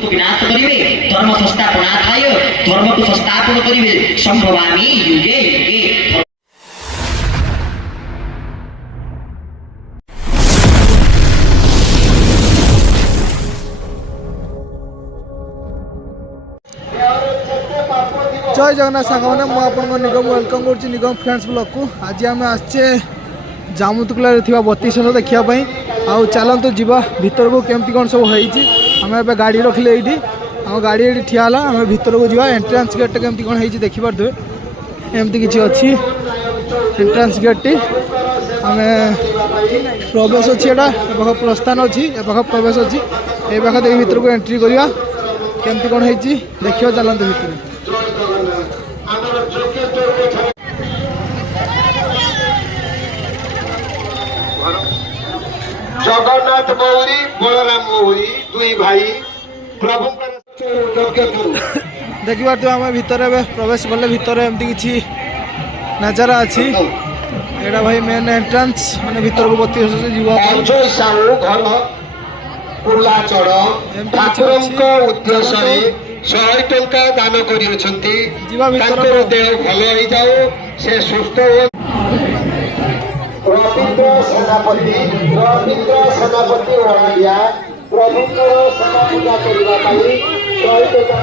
विनाश करिवे धर्म संस्थापनार्थाय धर्म को संस्थापन करिवे संभवामि युगे युगे। जय जगन्नाथ सांगने मुझे निगम वेलकम कर निगम फ्रेंड्स ब्लॉग को। आज आम आसे जामुतुकला बत्तीस देखापी आउ चलतु जीवा भीतर को केमती कौन सब होती आम ए गाड़ी रखिले ये आम गाड़ी ये ठियाला आम भीतर को जा एंट्रांस गेट केमती कौन होती देखिपे एमती किसी अच्छी एंट्रांस गेट टी आम प्रवेश अच्छी एटा प्रस्थान अच्छी ए प्रवेश अच्छी ए पाख देख भीतर को एंट्री करवा केमती कौन होती देखिए चलते भीतर। जगन्नाथ मौरी बलराम मौरी दुई भाई प्रभु देखी पार्थ आम भीतर प्रवेश कले भीतर एमती किसी नजारा अच्छी एटा भाई मेन एंट्रांस माने भीतर को 32 जीवा घर कुलाचड़ ठाकुर उद्देश्य 100 टंका दान कर देह भल हो जाओ से सुस्थ हो। रवींद्र सेनापति ओडिया प्रभु सेवा पूजा करने 100 टंका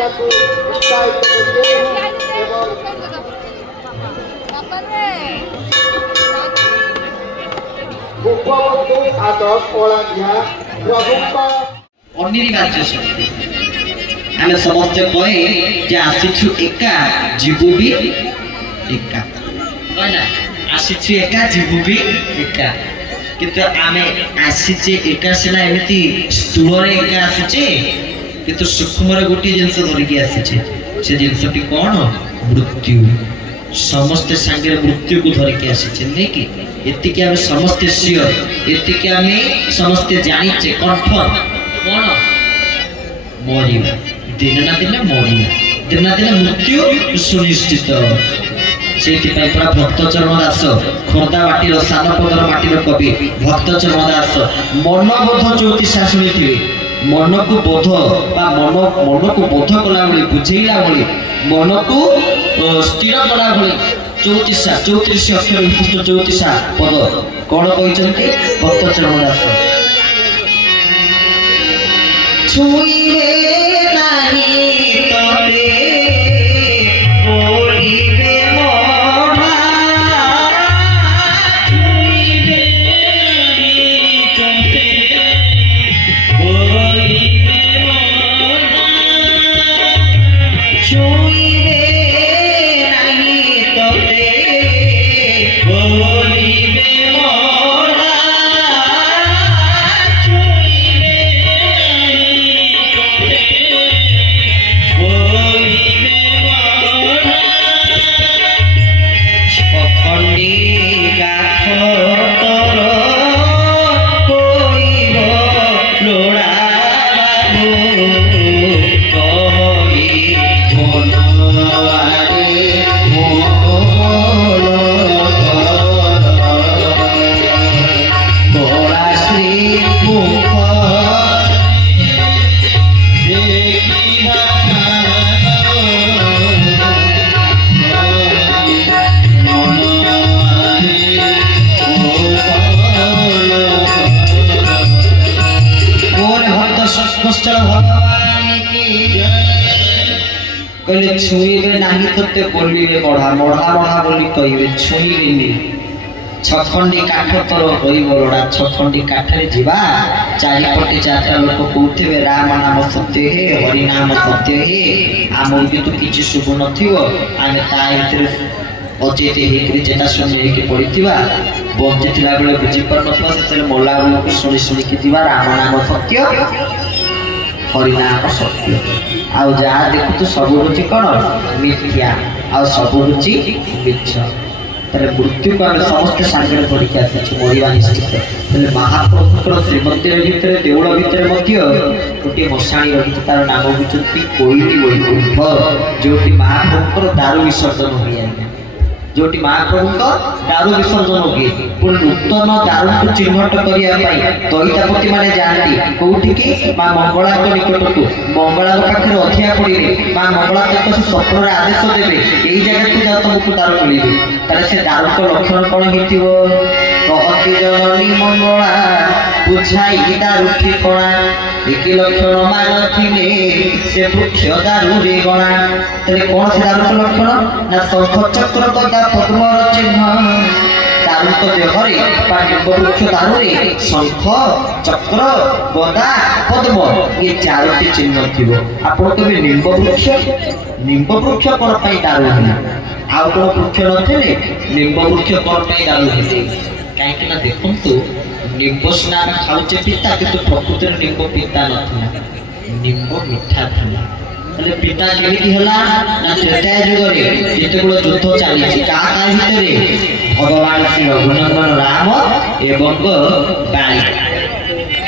ପିଲାକୁ ଉତ୍ସାହିତ କରିବେ ଏବଂ ଗୋପବନ୍ଧୁ ଆଦର୍ଶ କଳାଝିଆ ପ୍ରଭୁଙ୍କ ଅନିବାର୍ଯ୍ୟ ଶକ୍ତି। ଆମେ ସମସ୍ତେ କହେ ଯେ ଆସିଛୁ ଏକା ଯିବୁ ବି ଏକା, କହିନା ଆସିଛୁ ଏକା ଯିବୁ ବି ଏକା। କିନ୍ତୁ ଆମେ ଆସିଛେ ଏକା ସିନା ଏମିତି ସ୍ଥୂଳରେ ଏକା ଆସିଛେ, କିନ୍ତୁ ସୂକ୍ଷ୍ମରେ ଗୋଟିଏ ଜିନିଷ ଧରିକି ଆସିଛେ। ସେ ଜିନିଷଟି କଣ? ମୃତ୍ୟୁ। ସମସ୍ତେ ସାଙ୍ଗରେ ମୃତ୍ୟୁକୁ ଧରିକି ଆସିଛେ ନାଇକି? ଏତିକି ଆମେ ସମସ୍ତେ ସିଓର, ଏତିକି ଆମେ ସମସ୍ତେ ଜାଣିଛେ କନଫର୍ମ। କଣ? ମରିବା, ଦିନେ ନା ଦିନେ ମରିବା, ଦିନେ ନା ଦିନେ ମୃତ୍ୟୁ ସୁନିଶ୍ଚିତ। ସେଇଥିପାଇଁ ପୁରା ଭକ୍ତଚରଣ ଦାସ, ଖୋର୍ଦ୍ଧା ମାଟିର ସାନପଦର ମାଟିର କବି ଭକ୍ତଚରଣ ଦାସ ମନବୋଧ ଜ୍ୟୋତିଷା ଶୁଣିଥିବେ। ମନକୁ ବୋଧ ବା ମନକୁ ବୋଧ କଲା ଭଳି, ବୁଝେଇଲା ଭଳି, ମନକୁ ସ୍ଥିର କଲା ଭଳି 34 ଅକ୍ଷର ବିଶିଷ୍ଟ 34 ପଦ କଣ କହିଛନ୍ତି ଭକ୍ତଚରଣ ଦାସ? ଛୁଇଁବେ ନାହିଁ ତତେ ବୋଲିବେ ମହା, ଛୁଇଁବେ ନାହିଁ ତତେ ବୋଲିବେ ମହା, ଛୁଇଁବେ ନାହିଁ ତତେ ବୋଲିବେ ମହା, ଛୁଇଁବେ অখণ্ডী কাঠ তর কইব লোড়া বাবু কহি মনবারে মন বড়া শ্রী মুখ कहले छुईबे नाही तोते बोलिबे मढ़ा, मढ़ा मढ़ा बोली कहिबे छुईबेनी। छखंडी काठ तोर होई बलड़ा, छखंडी काठरे जीवा चारिपटे चारटा लोक कहूथिबे राम नाम सत्य हे, हरि नाम सत्य हे। आम भी तो किछि शुभ नथिबो, आमे ता इतरे अचेत हेकरी चेता शून्य हेकि पड़िथिबा, बंचिथिला बेले बुझी पर नथवा, सेतले मोला बेलକୁ शुणी शुणिकी जीवा राम नाम सत्य, हरिनाम सत्य। आउ जहाँ देखु तो सब हूँ कौन? मिथ्या। आउ सब हूँ मिछ। तेरे मृत्यु को आम समस्त सागर धरिकी आसी मरिया निश्चित। महाप्रभुर श्रीमंदिर भितर देउल भितर गोटे मशाणी रही, तार नाम हूँ कोईली वैकुंठ, जो महाप्रभुर दारू विसर्जन हो जोटी महाप्रभु दारू विसर्जन हुए पुणी नूतन दारू को चिन्हट करने दईतापति मैंने जाती कौटी की माँ मंगला निकट को मंगला पाखे अधिया पड़े माँ मंगला से स्वप्न आदेश देवे यही जगह को जाओ तुमको दारू मिले ताले से दारू को लक्षण कौन हो कहती जननी मंगला बुझाई दारू ठिकणा एक लक्षण मान से वृक्ष दारू रे गणा तेरे कौन से दारू का लक्षण ना शंख चक्र गदा पद्म चिन्ह दारू तो देहरे वृक्ष दारू रे शंख चक्र गदा पद्म ये चारोटी चिन्ह थी आपन कभी निम्ब वृक्ष कौन पाई दारू है आउ कौन वृक्ष नथिले निम्ब वृक्ष कौन पाई दारू है कहीं देखु निम्ब सिना आम खाऊचे पिता किंतु प्रकृति निम्ब पिता ना निम्ब मिठा था पिता केमिति हला ना त्रेता युग रे जेतेबेले युद्ध चली का भितर भगवान श्री रघुनंदन राम एवं बाली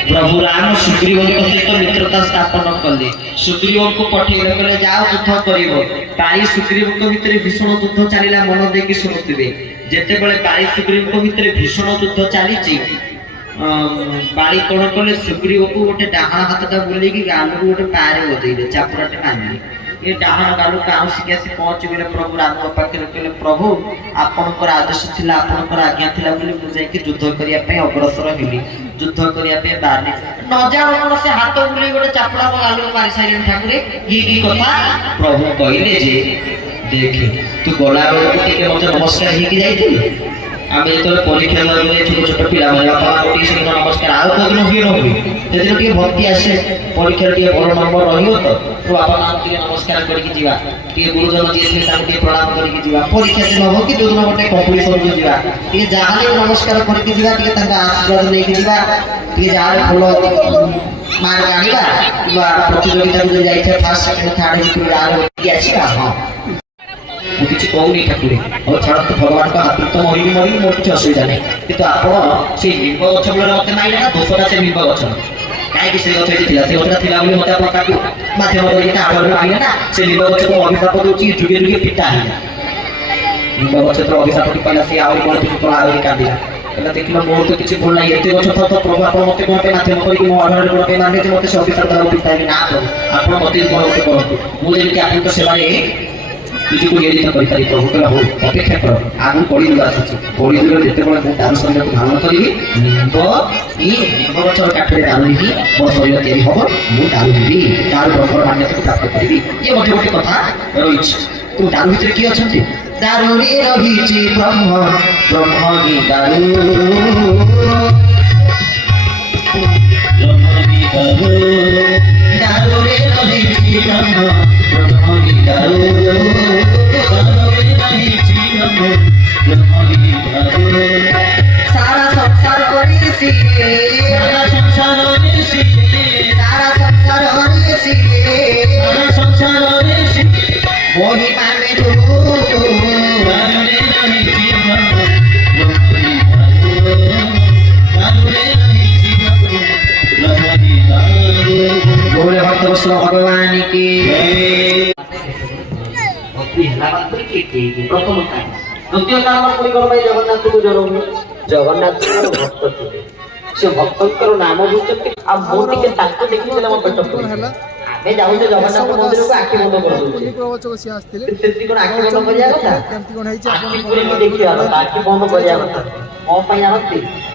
प्रभु राम सुग्रीव सहित मित्रता स्थापन कले सुग्रीव को पठेले कहले जाओ युद्ध करिवो पारी सुग्रीव को भीतर भीषण युद्ध चलीला मन देकी सुनुथिबे जेतेबेले पारी सुग्रीव को भीतर भीषण युद्ध चलीची बाड़ी कौन कले सुग्रीव को गोटे डाहाण हाथटा बुलेकी गालू को गोटे पारे बजेले चापुराटे मारले ये डाहाण गालू काउसिक आसी पहुँच गले प्रभु राम पाखे कहले प्रभु आपणकर आदेश थिला आपणकर आज्ञा थिला बोली मु जाई युद्ध करिया पे अग्रसर हेली युद्ध करिया पे बारने न जाओ कोन से हाथ बुली गोटे चापुरा गालू मारी साइलेन ठाकुरे ये की कथा प्रभु कहले जे देख तू गला बेले टिके मते नमस्कार हेकी जाईथि आम जो परीक्षा छोट छोट पिला बापा से नमस्कार आउ कदिन हुए न हुए से टे भक्ति आसे परीक्षा टे भल नंबर रही तो बापा माँ टे नमस्कार करके जीवा टे गुरुजन जी टे प्रणाम करके जीवा परीक्षा दिन हम कि जो दिन गोटे कंपिटिशन को जीवा टे जहाँ नमस्कार करके जीवा टे आशीर्वाद लेके जीवा टे जहाँ भल मार्क आनिबा प्रतियोगिता को जाइए फर्स्ट सेकंड थर्ड आसिबा हाँ किसी कहूनी ठाकुर और छाड़ तो भगवान का हाथ तो मरी मोर किसी असुविधा नहीं किंतु आप से निम्ब गछ मूल मत माइले ना दोषटा से निम्ब गछ कहीं से गछ से गछटा थिला बोली मत आप माध्यम करके आगर माइले ना से निम्ब गछ को अभिशाप दूची जुगे जुगे पिता है निम्ब गछ तो अभिशाप पाला से आउ कोन पिता आउ कांदिला कहला देखलो मोर तो किसी भूल नहीं एते गछ तो प्रभु आप मते कोन पे माध्यम करके मो आधार कोन पे माने मते से अभिशाप दाउ पिता ना आप मते कोन पे करतु मु जेमि कि आपन सेवा रे तुझे को ये कर तारी प्रभु कला हो अपेक्षा कर आगु पड़ी दुला आसी पड़ी दुला जेते बळे मु दान शरीर को धारण करिवि निम्ब निम्ब गछ काठरे दान लिखि मोर शरीर तयारी हबो मु दान दिबि तार ब्रह्म मान्यता को प्राप्त करिवि ये मते गोटे कथा रहिछ तू दान भितर की अछंती दारू रे रहिछि ब्रह्म ब्रह्म गी दारू दारू रे रहिछि ब्रह्म ब्रह्म गी दारू सारा संसार हरिसी सारा संसार हरिसी सारा संसार हरिसी सारा संसार हरिसी मोहि माने तू दारुरे रहिछि बोले भक्त वैष्णव भगवान की प्रथम द्वितीय काम जगन्नाथ को जरूर जगन्नाथ भक्त थे से भक्तर नाम बुझे आ मोटी के ताको देखि देला पेट आमे जाऊ जगन्नाथ मंदिर को आखि बंद कर दउ प्रवचक से आस्थिले सेति कोन आखि बंद करिया कथा केमति कोन हैछि आखि पूरी देखिया आखि बंद करिया कथा ओ पई जानती